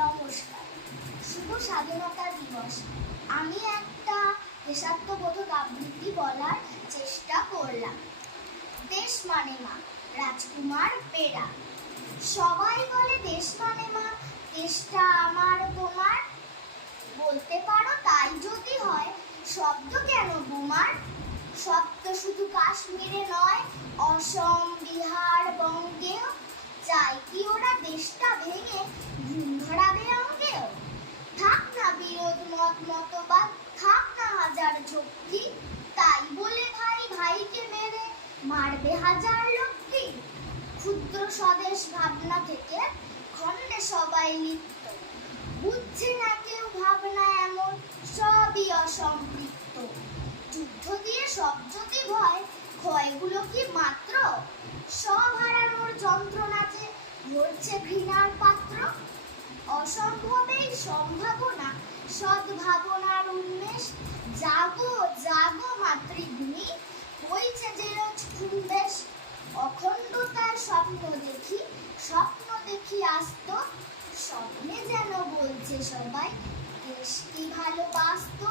নমস্কার। শুভ স্বাধীনতা দিবস। আমি একটা দেশাত্মবোধক আবৃত্তি বলার চেষ্টা করলাম। দেশ মানে মা, রাজকুমার বেরা। সবাই বলে দেশ মানে মা, দেশটা আমার তোমার। বলতে পারো তাই যদি হয়, শব্দ কেন বোমার? শব্দ শুধু কাশ্মীরে নয়, অসম, বিহার, বঙ্গেও। চাই কি ওরা দেশটা ভেঙে ঘুম ধরাবে অঙ্গেও? থাক না বিরোধ মতবাদ, থাক না হাজার যুক্তি। তাই বলে ভাই ভাইকে মেরে মারবে হাজার লোকটি। ক্ষুদ্র স্বদেশ ভাবনা থেকে খণ্ডে সবাই লিপ্ত। বুঝছে না কেউ ভাবনা এমন, সবই অসম্পৃক্ত। যুদ্ধ দিয়ে সব যদি ভয়, ক্ষয়গুলো কি মাত্র? সব হারানোর যন্ত্রণাতে ভরছে ঘৃণার পাত্র। অসম্ভবেই সম্ভাবনা, সদ্ভাবনার উন্মেষ। জাগো জাগো মাতৃভূমি, বইছে যে রোজ খুন্দেশ। অখণ্ডতার স্বপ্ন দেখি আস্ত। স্বপ্নে যেন বলছে সবাই, দেশ কি ভালোবাসতো।